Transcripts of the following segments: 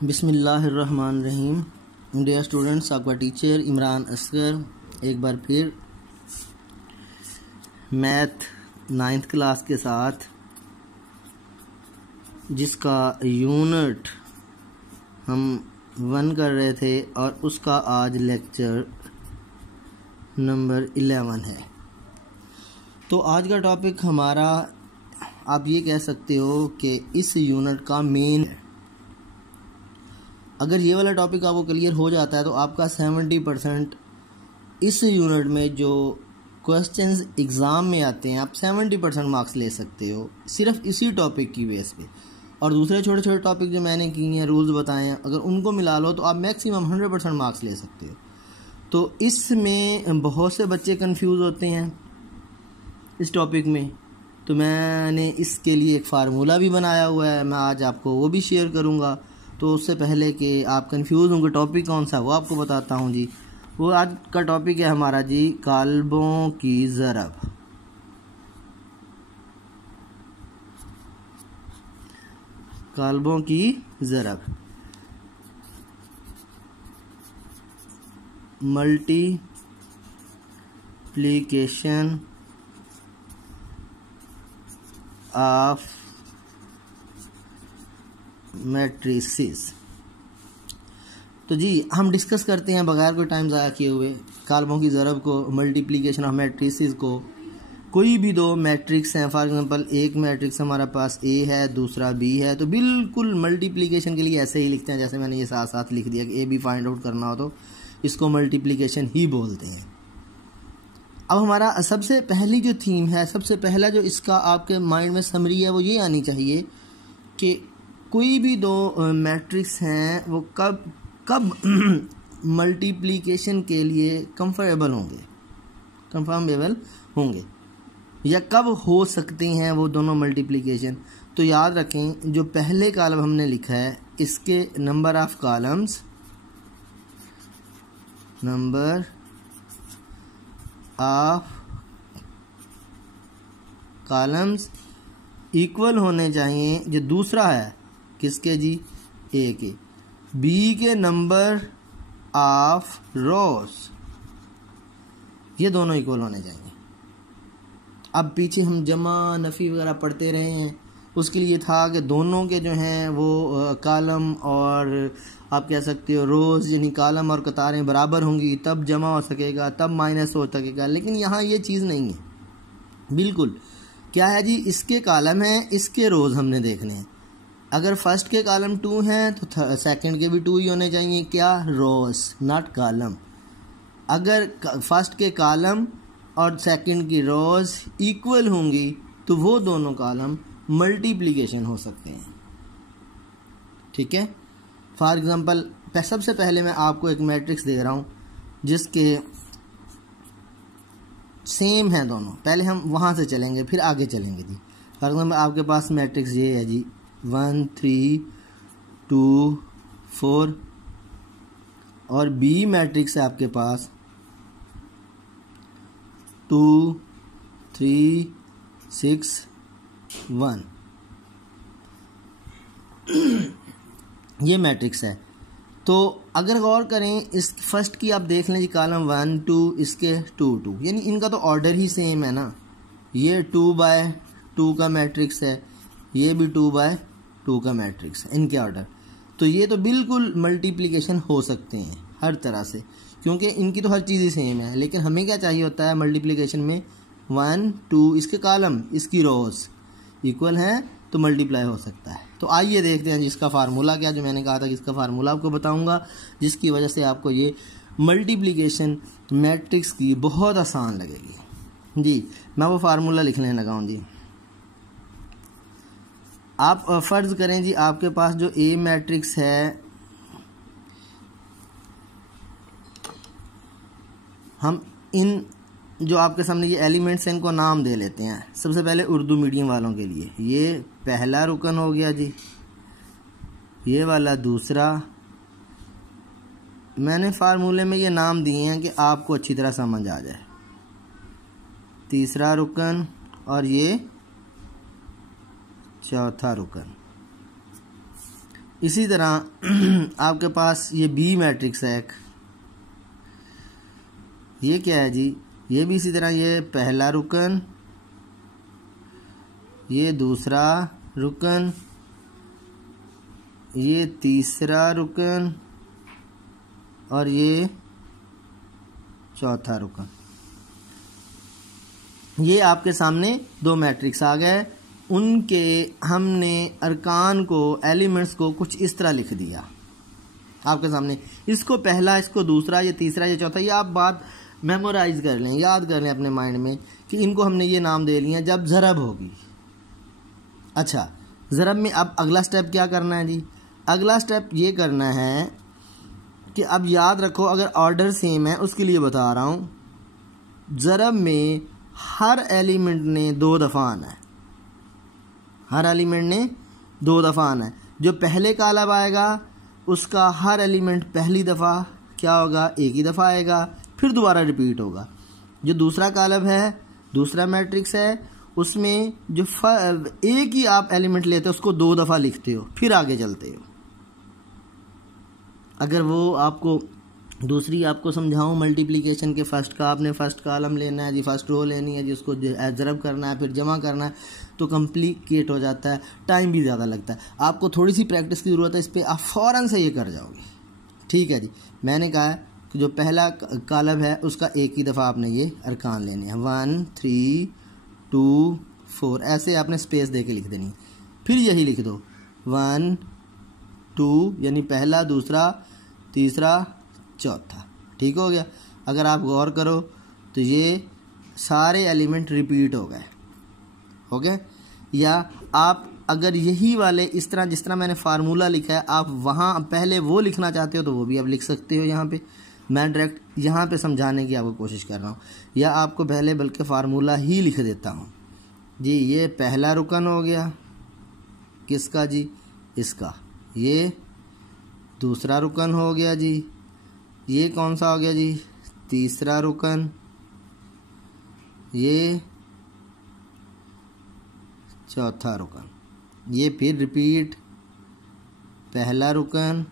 बिस्मिल्लाहिर्रहमानिर्रहीम। Dear students, आपका teacher Imran Asghar एक बार फिर मैथ 9th क्लास के साथ, जिसका यूनिट हम 1 कर रहे थे और उसका आज लेक्चर नंबर 11 है। तो आज का टॉपिक हमारा, आप ये कह सकते हो कि इस यूनिट का मेन है। अगर ये वाला टॉपिक आपको क्लियर हो जाता है तो आपका 70% इस यूनिट में जो क्वेश्चंस एग्ज़ाम में आते हैं, आप 70% मार्क्स ले सकते हो सिर्फ इसी टॉपिक की बेस पे। और दूसरे छोटे छोटे टॉपिक जो मैंने किए हैं, रूल्स बताए हैं, अगर उनको मिला लो तो आप मैक्सिमम 100% मार्क्स ले सकते हो। तो इसमें बहुत से बच्चे कंफ्यूज होते हैं इस टॉपिक में, तो मैंने इसके लिए एक फार्मूला भी बनाया हुआ है, मैं आज आपको वो भी शेयर करूँगा। तो उससे पहले कि आप कंफ्यूज होंगे टॉपिक कौन सा, वो आपको बताता हूँ जी। वो आज का टॉपिक है हमारा जी, काल्बों की ज़रब। काल्बों की ज़रब, मल्टीप्लिकेशन ऑफ मैट्रिसेस। तो जी हम डिस्कस करते हैं बगैर कोई टाइम ज़ाया किए हुए काल्बों की ज़रब को, मल्टीप्लिकेशन ऑफ मैट्रिसेस को। कोई भी दो मैट्रिक्स हैं, फॉर एग्जांपल एक मैट्रिक्स हमारा पास ए है, दूसरा बी है, तो बिल्कुल मल्टीप्लिकेशन के लिए ऐसे ही लिखते हैं जैसे मैंने ये साथ साथ लिख दिया कि ए बी फाइंड आउट करना हो तो इसको मल्टीप्लिकेशन ही बोलते हैं। अब हमारा सबसे पहली जो थीम है, सबसे पहला जो इसका आपके माइंड में समरी है, वो ये आनी चाहिए कि कोई भी दो मैट्रिक्स हैं वो कब मल्टीप्लिकेशन के लिए कंफर्टेबल होंगे या कब हो सकते हैं वो दोनों मल्टीप्लिकेशन। तो याद रखें, जो पहले कॉलम हमने लिखा है इसके नंबर ऑफ कॉलम्स इक्वल होने चाहिए, जो दूसरा है किसके जी, ए के। बी के नंबर ऑफ रोज, ये दोनों इक्वल होने चाहिए। अब पीछे हम जमा नफ़ी वगैरह पढ़ते रहे हैं, उसके लिए था कि दोनों के जो हैं वो कॉलम और आप कह सकते हो रोज़, यानी कॉलम और कतारें बराबर होंगी तब जमा हो सकेगा, तब माइनस हो सकेगा। लेकिन यहाँ ये चीज़ नहीं है। बिल्कुल क्या है जी, इसके कॉलम हैं, इसके रोज़ हमने देखने हैं। अगर फर्स्ट के कॉलम 2 हैं तो सेकंड के भी 2 ही होने चाहिए, क्या, रोज़, नॉट कॉलम। अगर फर्स्ट के कॉलम और सेकंड की रोज़ इक्वल होंगी तो वो दोनों कॉलम मल्टीप्लिकेशन हो सकते हैं। ठीक है। फॉर एग्जांपल सबसे पहले मैं आपको एक मैट्रिक्स दे रहा हूँ जिसके सेम हैं दोनों। पहले हम वहाँ से चलेंगे फिर आगे चलेंगे जी। फॉर एग्जांपल आपके पास मैट्रिक्स ये है जी, 1 3 2 4, और बी मैट्रिक्स है आपके पास 2 3 6 1। ये मैट्रिक्स है। तो अगर गौर करें, इस फर्स्ट की आप देख लें जी, कॉलम 1 2, इसके 2 2, यानी इनका तो ऑर्डर ही सेम है ना। ये 2/2 का मैट्रिक्स है, ये भी 2/2 का मैट्रिक्स है, इनके ऑर्डर। तो ये तो बिल्कुल मल्टीप्लिकेशन हो सकते हैं हर तरह से, क्योंकि इनकी तो हर चीज़ ही सेम है। लेकिन हमें क्या चाहिए होता है मल्टीप्लिकेशन में, 1 2 इसके कॉलम, इसकी रोज इक्वल हैं तो मल्टीप्लाई हो सकता है। तो आइए देखते हैं जिसका फार्मूला क्या, जो मैंने कहा था कि इसका फार्मूला आपको बताऊंगा, जिसकी वजह से आपको ये मल्टीप्लिकेशन मैट्रिक्स की बहुत आसान लगेगी जी। मैं वो फार्मूला लिखने लगा हूँ जी। आप फ़र्ज़ करें जी, आपके पास जो ए मैट्रिक्स है, हम इन जो आपके सामने ये एलिमेंट्स हैं इनको नाम दे लेते हैं। सबसे पहले उर्दू मीडियम वालों के लिए ये पहला रुकन हो गया जी, ये वाला दूसरा। मैंने फार्मूले में ये नाम दिए हैं कि आपको अच्छी तरह समझ आ जाए। तीसरा रुकन और ये चौथा रुकन। इसी तरह आपके पास ये बी मैट्रिक्स है एक, ये क्या है जी, ये भी इसी तरह, ये पहला रुकन, ये दूसरा रुकन, ये तीसरा रुकन और ये चौथा रुकन। ये आपके सामने दो मैट्रिक्स आ गए, उनके हमने अरकान को, एलिमेंट्स को कुछ इस तरह लिख दिया आपके सामने। इसको पहला, इसको दूसरा, ये तीसरा, ये चौथा, ये आप बात मेमोराइज कर लें, याद कर लें अपने माइंड में कि इनको हमने ये नाम दे लिया जब ज़रब होगी। अच्छा, ज़रब में अब अगला स्टेप क्या करना है जी? अगला स्टेप ये करना है कि अब याद रखो, अगर ऑर्डर सेम है उसके लिए बता रहा हूँ। ज़रब में हर एलिमेंट ने 2 दफ़ा आना है, हर एलिमेंट ने 2 दफ़ा आना है। जो पहले कालब आएगा उसका हर एलिमेंट पहली दफ़ा क्या होगा, एक ही दफ़ा आएगा, फिर दोबारा रिपीट होगा। जो दूसरा कालब है, दूसरा मैट्रिक्स है, उसमें जो एक ही आप एलिमेंट लेते हो उसको 2 दफ़ा लिखते हो, फिर आगे चलते हो। अगर वो आपको दूसरी आपको समझाऊं मल्टीप्लिकेशन के फर्स्ट का, आपने फर्स्ट कॉलम लेना है जी, फर्स्ट रो लेनी है जी, उसको ज़रब करना है, फिर जमा करना है, तो कम्प्लिकेट हो जाता है, टाइम भी ज़्यादा लगता है। आपको थोड़ी सी प्रैक्टिस की ज़रूरत है, इस पर आप फ़ौरन से ये कर जाओगे। ठीक है जी, मैंने कहा है कि जो पहला कॉलम है उसका एक ही दफ़ा आपने ये अरकान लेने हैं, 1 3 2 4, ऐसे आपने स्पेस दे के लिख देनी है। फिर यही लिख दो 1 2, यानी पहला, दूसरा, तीसरा, चौथा। ठीक हो गया। अगर आप गौर करो तो ये सारे एलिमेंट रिपीट हो गए, हो गए। या आप अगर यही वाले इस तरह, जिस तरह मैंने फार्मूला लिखा है, आप वहाँ पहले वो लिखना चाहते हो तो वो भी आप लिख सकते हो। यहाँ पे मैं डायरेक्ट यहाँ पे समझाने की आपको कोशिश कर रहा हूँ, या आपको पहले बल्कि फार्मूला ही लिख देता हूँ जी। ये पहला रुकन हो गया किसका जी, इसका। ये दूसरा रुकन हो गया जी, ये कौन सा हो गया जी, तीसरा रुकन। ये चौथा रुकन। ये फिर रिपीट, पहला रुकन,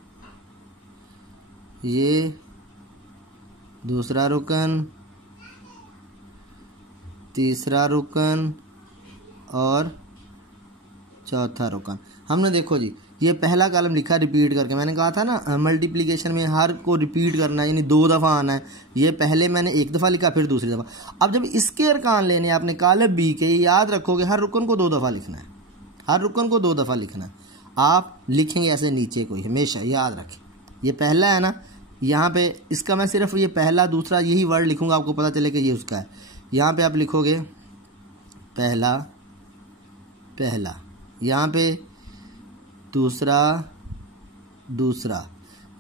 ये दूसरा रुकन, तीसरा रुकन और चौथा रुकन। हमने देखो जी ये पहला कॉलम लिखा रिपीट करके, मैंने कहा था ना मल्टीप्लिकेशन में हर को रिपीट करना है, यानी 2 दफ़ा आना है। ये पहले मैंने 1 दफ़ा लिखा, फिर दूसरी दफ़ा। अब जब इसके अरकान लेने आपने कॉलम बी के, याद रखोगे हर रुकन को 2 दफ़ा लिखना है, हर रुकन को 2 दफ़ा लिखना है। आप लिखेंगे ऐसे नीचे को, हमेशा याद रखें। ये पहला है ना, यहाँ पे इसका मैं सिर्फ ये पहला दूसरा यही वर्ड लिखूँगा, आपको पता चले कि ये उसका है। यहाँ पे आप लिखोगे पहला पहला, यहाँ पे दूसरा दूसरा,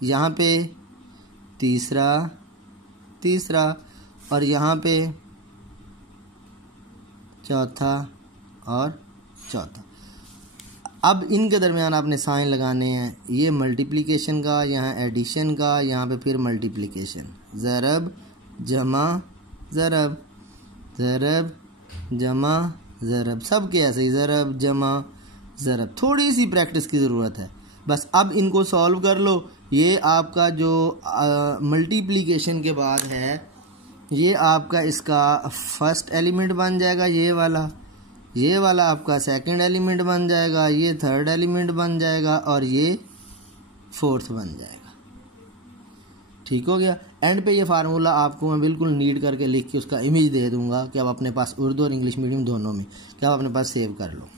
यहाँ पे तीसरा तीसरा और यहाँ पे चौथा और चौथा। अब इनके दरमियान आपने साइन लगाने हैं, ये मल्टीप्लिकेशन का, यहाँ एडिशन का, यहाँ पे फिर मल्टीप्लिकेशन, ज़रब जमा ज़रब, ज़रब जमा ज़रब, सब के ऐसे ही ज़रब जमा ज़रब। थोड़ी सी प्रैक्टिस की ज़रूरत है बस। अब इनको सॉल्व कर लो। ये आपका जो मल्टीप्लिकेशन के बाद है, ये आपका इसका फर्स्ट एलिमेंट बन जाएगा, ये वाला आपका सेकंड एलिमेंट बन जाएगा, ये थर्ड एलिमेंट बन जाएगा और ये फोर्थ बन जाएगा। ठीक हो गया। एंड पे ये फार्मूला आपको मैं बिल्कुल नीट करके लिख के उसका इमेज दे दूंगा कि आप अपने पास उर्दू और इंग्लिश मीडियम दोनों में कि आप अपने पास सेव कर लो।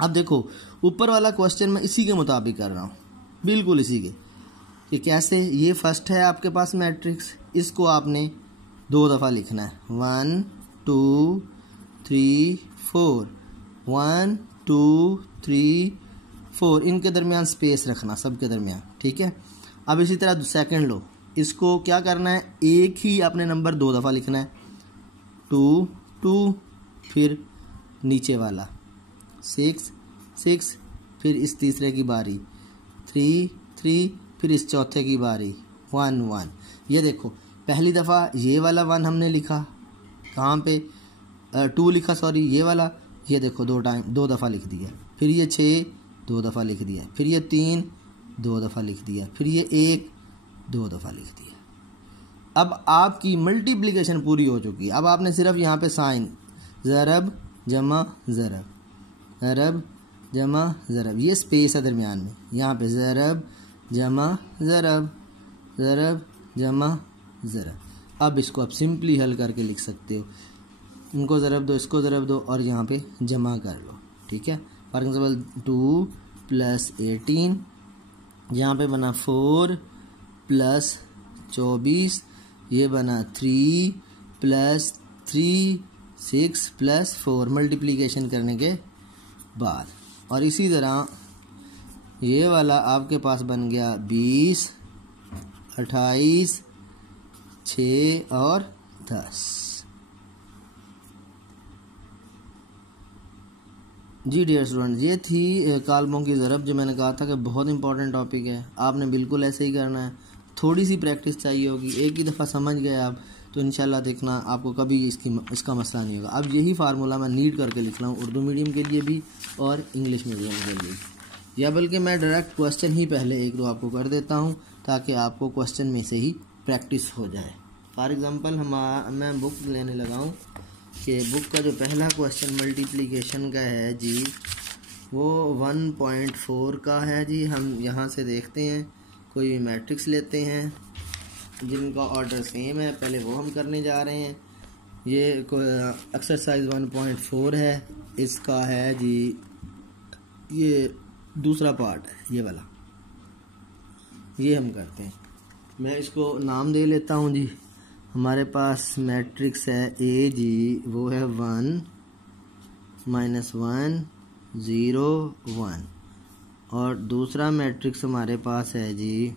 अब देखो ऊपर वाला क्वेश्चन मैं इसी के मुताबिक कर रहा हूँ, बिल्कुल इसी के, कि कैसे। ये फर्स्ट है आपके पास मैट्रिक्स, इसको आपने 2 दफ़ा लिखना है, 1 2 3 4, 1 2 3 4, इनके दरमियान स्पेस रखना, सबके दरमियान। ठीक है। अब इसी तरह सेकंड लो, इसको क्या करना है, एक ही आपने नंबर 2 दफ़ा लिखना है, 2 2, फिर नीचे वाला 6 6, फिर इस तीसरे की बारी 3 3, फिर इस चौथे की बारी 1 1। ये देखो पहली दफ़ा ये वाला 1 हमने लिखा, कहाँ पे 2 लिखा, सॉरी ये वाला, ये देखो 2 दफ़ा लिख दिया। फिर ये 6 2 दफ़ा लिख दिया, फिर ये 3 2 दफ़ा लिख दिया, फिर ये 1 2 दफ़ा लिख दिया। अब आपकी मल्टीप्लिकेशन पूरी हो चुकी है। अब आपने सिर्फ यहाँ पे साइन ज़रब जमा ज़रब, ज़रब जमा ज़रब, ये स्पेस है दरमियान में, यहाँ पे ज़रब जमा ज़रब, ज़रब जमा ज़रब। अब इसको आप सिंपली हल करके लिख सकते हो, इनको ज़रब दो, इसको ज़रब दो और यहाँ पे जमा कर लो, ठीक है। फॉर एग्जाम्पल 2 + 18, यहाँ पे बना 4 + 24, ये बना 3 + 3 6 + 4 मल्टीप्लिकेशन करने के बाद। और इसी तरह ये वाला आपके पास बन गया 20 28 6 और 10। जी डियर स्टूडेंट, ये थी कालमों की ज़रब, जो मैंने कहा था कि बहुत इंपॉर्टेंट टॉपिक है। आपने बिल्कुल ऐसे ही करना है, थोड़ी सी प्रैक्टिस चाहिए होगी। एक ही दफ़ा समझ गए आप तो इंशाल्लाह देखना आपको कभी इसका मसला नहीं होगा। अब यही फार्मूला मैं नीट करके लिख रहा हूँ, उर्दू मीडियम के लिए भी और इंग्लिश मीडियम के लिए, या बल्कि मैं डायरेक्ट क्वेश्चन ही पहले 1-2 आपको कर देता हूँ ताकि आपको क्वेश्चन में से ही प्रैक्टिस हो जाए। फॉर एग्ज़ाम्पल मैं बुक लेने लगा हूँ कि बुक का जो पहला क्वेश्चन मल्टीप्लिकेशन का है जी, वो 1.4 का है जी। हम यहाँ से देखते हैं, कोई भी मैट्रिक्स लेते हैं जिनका ऑर्डर सेम है, पहले वो हम करने जा रहे हैं। ये एक्सरसाइज 1.4 है, इसका है जी, ये दूसरा पार्ट है, ये वाला, ये हम करते हैं। मैं इसको नाम दे लेता हूँ जी। हमारे पास मैट्रिक्स है ए जी, वो है 1 -1 0 1, और दूसरा मैट्रिक्स हमारे पास है जी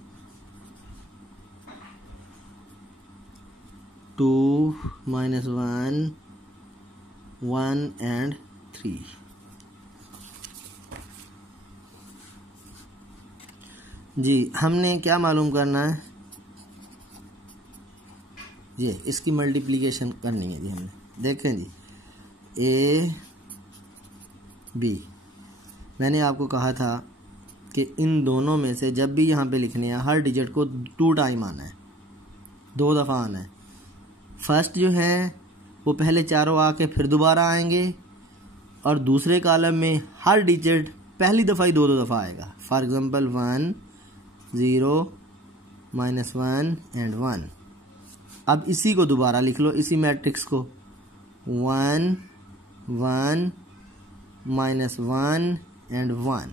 2 -1 1 and 3। जी हमने क्या मालूम करना है, ये इसकी मल्टीप्लिकेशन करनी है जी। हमने देखें जी ए बी, मैंने आपको कहा था कि इन दोनों में से जब भी यहाँ पे लिखने हैं हर डिजिट को 2 टाइम आना है, 2 दफ़ा आना है। फर्स्ट जो है वो पहले चारों आके फिर दोबारा आएंगे, और दूसरे कॉलम में हर डिजिट पहली दफ़ा ही 2 दफ़ा आएगा। For example 1 0 -1 and 1। अब इसी को दोबारा लिख लो, इसी मैट्रिक्स को 1 1 -1 and 1।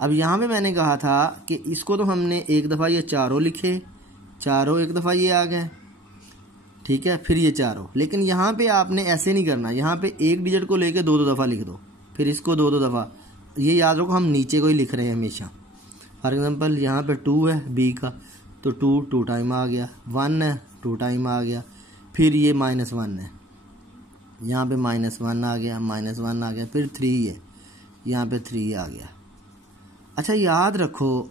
अब यहाँ पे मैंने कहा था कि इसको तो हमने एक दफ़ा ये चारों लिखे, चारों एक दफ़ा ये आ गए, ठीक है, फिर ये चारों। लेकिन यहाँ पे आपने ऐसे नहीं करना, यहाँ पे एक डिजिट को लेके 2 दफ़ा लिख दो, फिर इसको 2 दफ़ा। ये याद रखो, हम नीचे को ही लिख रहे हैं हमेशा। फॉर एग्जांपल यहाँ पे 2 है बी का, तो 2 टाइम आ गया, 1 है 2 टाइम आ गया, फिर ये -1 है, यहाँ पे -1 आ गया, -1 आ गया, फिर 3 है, यहाँ पे 3 आ गया। अच्छा याद रखो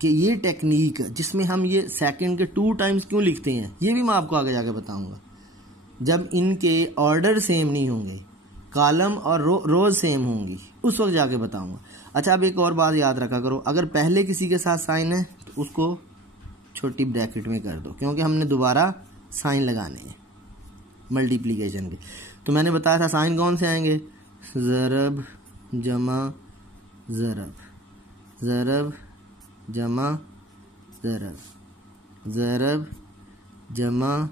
कि ये टेक्निक जिसमें हम ये सेकंड के 2 टाइम्स क्यों लिखते हैं, ये भी मैं आपको आगे जाके बताऊंगा। जब इनके ऑर्डर सेम नहीं होंगे, कॉलम और रोज सेम होंगी, उस वक्त जाके बताऊंगा। अच्छा अब एक और बात याद रखा करो, अगर पहले किसी के साथ साइन है तो उसको छोटी ब्रैकेट में कर दो, क्योंकि हमने दोबारा साइन लगाने हैं मल्टीप्लिकेशन के। तो मैंने बताया था साइन कौन से आएंगे, ज़रब जमा ज़रब, ज़रब जमा ज़रब, ज़रब जमा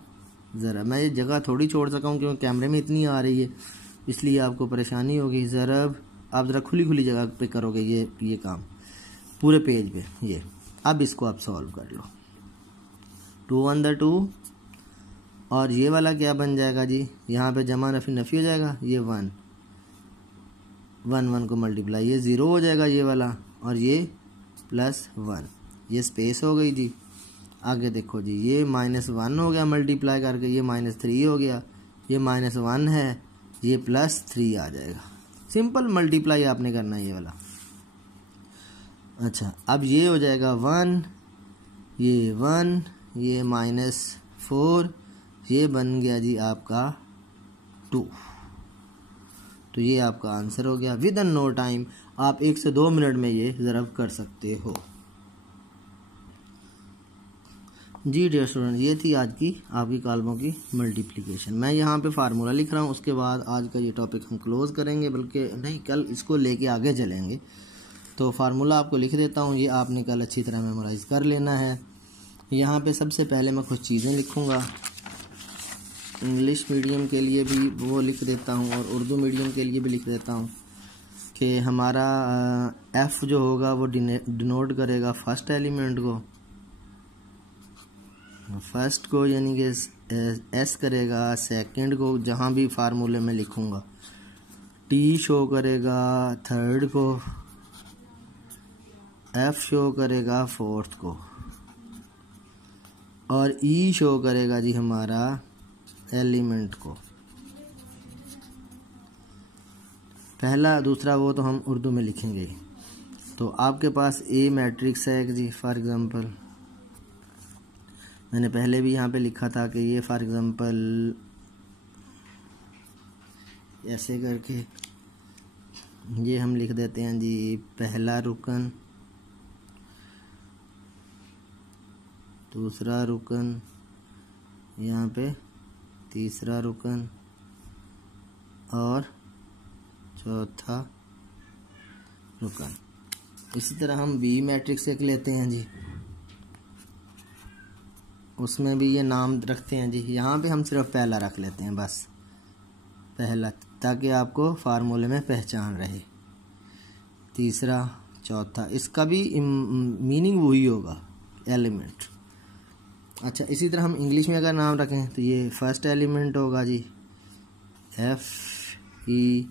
ज़रब। मैं ये जगह थोड़ी छोड़ सका हूँ क्योंकि कैमरे में इतनी आ रही है, इसलिए आपको परेशानी होगी। ज़रब आप ज़रा खुली खुली जगह पे करोगे ये काम पूरे पेज पे। ये अब इसको आप सॉल्व कर लो, 2 1 2, और ये वाला क्या बन जाएगा जी, यहाँ पे जमा नफी नफी हो जाएगा, ये 1 1 को मल्टीप्लाई, ये 0 हो जाएगा ये वाला, और ये +1, ये स्पेस हो गई जी। आगे देखो जी, ये -1 हो गया मल्टीप्लाई करके, ये -3 हो गया, ये -1 है, ये +3 आ जाएगा। सिंपल मल्टीप्लाई आपने करना है ये वाला। अच्छा अब ये हो जाएगा 1, ये 1, ये -4, ये बन गया जी आपका 2। तो ये आपका आंसर हो गया। विद इन नो टाइम आप 1 से 2 मिनट में ये ज़रब कर सकते हो। जी डियर स्टूडेंट, ये थी आज की आपकी कॉलमों की मल्टीप्लिकेशन। मैं यहाँ पे फार्मूला लिख रहा हूँ, उसके बाद आज का ये टॉपिक हम क्लोज करेंगे, बल्कि नहीं कल इसको लेके आगे चलेंगे। तो फार्मूला आपको लिख देता हूँ, ये आपने कल अच्छी तरह मेमोराइज़ कर लेना है। यहाँ पे सबसे पहले मैं कुछ चीज़ें लिखूँगा। इंग्लिश मीडियम के लिए भी वो लिख देता हूँ और उर्दू मीडियम के लिए भी लिख देता हूँ कि हमारा एफ़ जो होगा वो डिनोट करेगा फर्स्ट एलिमेंट को, फर्स्ट को यानी कि एस करेगा सेकंड को जहाँ भी फार्मूले में लिखूँगा, टी शो करेगा थर्ड को, एफ शो करेगा फोर्थ को, और ई शो करेगा जी हमारा एलिमेंट को। पहला दूसरा वो तो हम उर्दू में लिखेंगे। तो आपके पास ए मैट्रिक्स है जी, फॉर एग्ज़ाम्पल मैंने पहले भी यहाँ पे लिखा था कि ये फॉर एग्ज़ाम्पल ऐसे करके ये हम लिख देते हैं जी, पहला रुकन, दूसरा रुकन, यहाँ पे तीसरा रुकन और चौथा रुकन। इसी तरह हम बी मैट्रिक्स एक लेते हैं जी, उसमें भी ये नाम रखते हैं जी। यहाँ पे हम सिर्फ पहला रख लेते हैं, बस पहला, ताकि आपको फार्मूले में पहचान रहे। तीसरा, चौथा, इसका भी मीनिंग वही होगा, एलिमेंट। अच्छा, इसी तरह हम इंग्लिश में अगर नाम रखें तो ये फर्स्ट एलिमेंट होगा जी F E,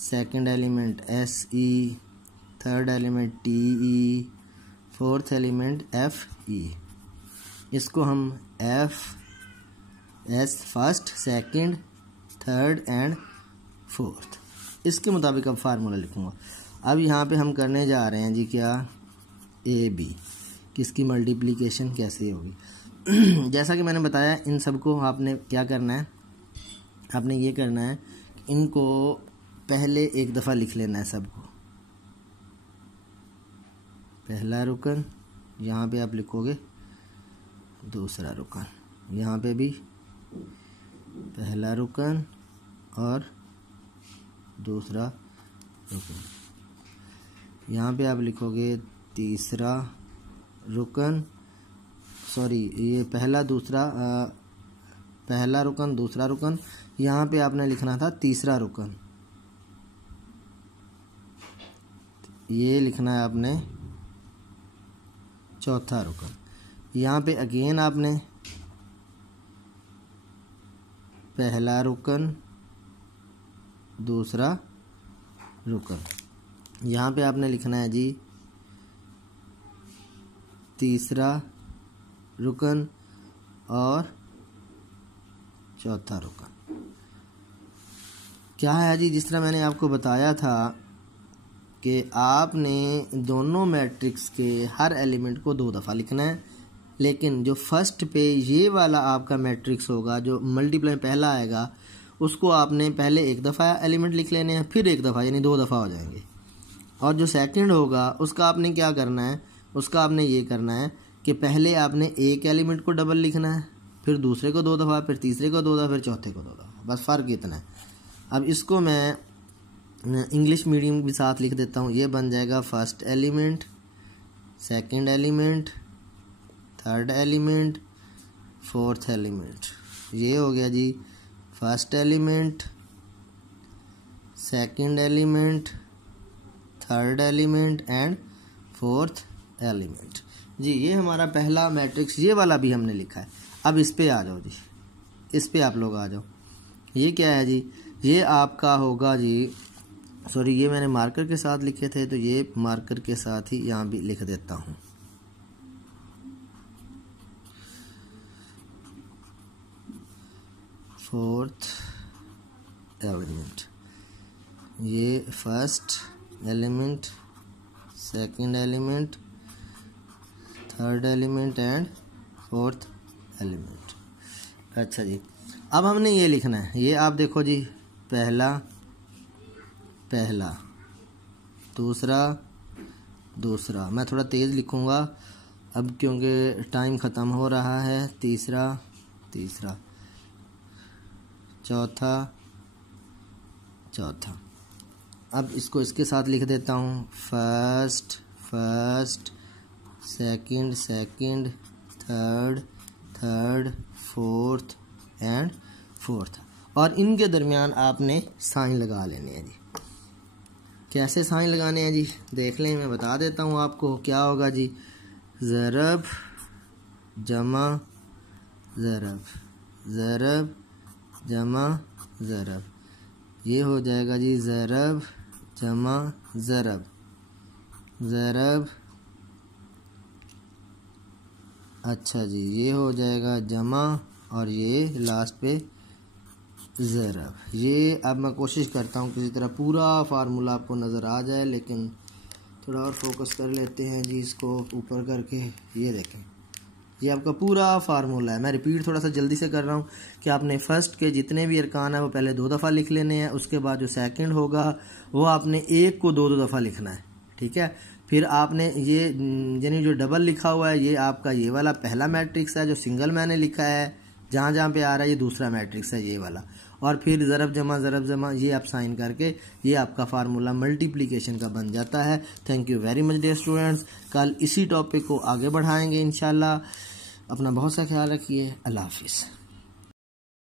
second element S E, third element T E, fourth element F E. इसको हम F S first, second, third and fourth, इसके मुताबिक अब फार्मूला लिखूँगा। अब यहाँ पे हम करने जा रहे हैं जी क्या, ए बी, किसकी मल्टीप्लिकेशन कैसे होगी। जैसा कि मैंने बताया, इन सबको आपने क्या करना है, आपने ये करना है, इनको पहले एक दफ़ा लिख लेना है सबको। पहला रुकन, यहाँ पे आप लिखोगे दूसरा रुकन, यहाँ पे भी पहला रुकन और दूसरा रुकन, यहाँ पे आप लिखोगे तीसरा रुकन, सॉरी ये पहला दूसरा पहला रुकन दूसरा रुकन, यहाँ पे आपने लिखना था तीसरा रुकन, ये लिखना है आपने चौथा रुकन। यहाँ पे अगेन आपने पहला रुकन दूसरा रुकन, यहाँ पे आपने लिखना है जी तीसरा रुकन और चौथा रुकन। क्या है जी, जिस तरह मैंने आपको बताया था कि आपने दोनों मैट्रिक्स के हर एलिमेंट को 2 दफ़ा लिखना है, लेकिन जो फर्स्ट पे ये वाला आपका मैट्रिक्स होगा, जो मल्टीप्लाई पहला आएगा, उसको आपने पहले 1 दफ़ा एलिमेंट लिख लेने हैं, फिर 1 दफ़ा, यानी 2 दफ़ा हो जाएंगे। और जो सेकंड होगा उसका आपने क्या करना है, उसका आपने ये करना है कि पहले आपने एक एलिमेंट को डबल लिखना है, फिर दूसरे को 2 दफ़ा, फिर तीसरे को 2 दफ़ा, फिर चौथे को 2 दफ़ा, बस फ़र्क इतना है। अब इसको मैं इंग्लिश मीडियम के साथ लिख देता हूँ। ये बन जाएगा first element, second element, third element, fourth element. ये हो गया जी first element, second element, third element and fourth element. जी ये हमारा पहला मैट्रिक्स, ये वाला भी हमने लिखा है। अब इस पे आ जाओ जी, इस पे आप लोग आ जाओ। ये क्या है जी, ये आपका होगा जी, सॉरी ये मैंने मार्कर के साथ लिखे थे, तो ये मार्कर के साथ ही यहाँ भी लिख देता हूँ। फोर्थ एलिमेंट, ये first element, second element, third element and fourth element. अच्छा जी, अब हमने ये लिखना है, ये आप देखो जी, पहला दूसरा, मैं थोड़ा तेज़ लिखूँगा अब क्योंकि टाइम ख़त्म हो रहा है, तीसरा, चौथा। अब इसको इसके साथ लिख देता हूँ, first, second, third, fourth and fourth. और इनके दरमियान आपने साइन लगा लेने हैं जी। कैसे साइन लगाने हैं जी, देख लें, मैं बता देता हूँ आपको। क्या होगा जी, ज़रब जमा ज़रब, ज़रब जमा ज़रब, ये हो जाएगा जी ज़रब जमा ज़रब, ज़रब। अच्छा जी, ये हो जाएगा जमा और ये लास्ट पे ज़रब। ये अब मैं कोशिश करता हूँ किसी तरह पूरा फार्मूला आपको नज़र आ जाए, लेकिन थोड़ा और फोकस कर लेते हैं जी इसको ऊपर करके। ये देखें, ये आपका पूरा फार्मूला है। मैं रिपीट थोड़ा सा जल्दी से कर रहा हूँ कि आपने फर्स्ट के जितने भी अरकान है वो पहले 2 दफ़ा लिख लेने हैं। उसके बाद जो सेकंड होगा वो आपने एक को 2 दफ़ा लिखना है, ठीक है। फिर आपने ये यानी जो डबल लिखा हुआ है ये आपका ये वाला पहला मैट्रिक्स है। जो सिंगल मैंने लिखा है जहाँ जहाँ पे आ रहा है ये दूसरा मैट्रिक्स है, ये वाला। और फिर ज़रब जमा ये आप साइन करके ये आपका फार्मूला मल्टीप्लिकेशन का बन जाता है। Thank you very much dear students. कल इसी टॉपिक को आगे बढ़ाएंगे इंशाल्लाह। अपना बहुत सा ख्याल रखिए। अल्लाह हाफिज़।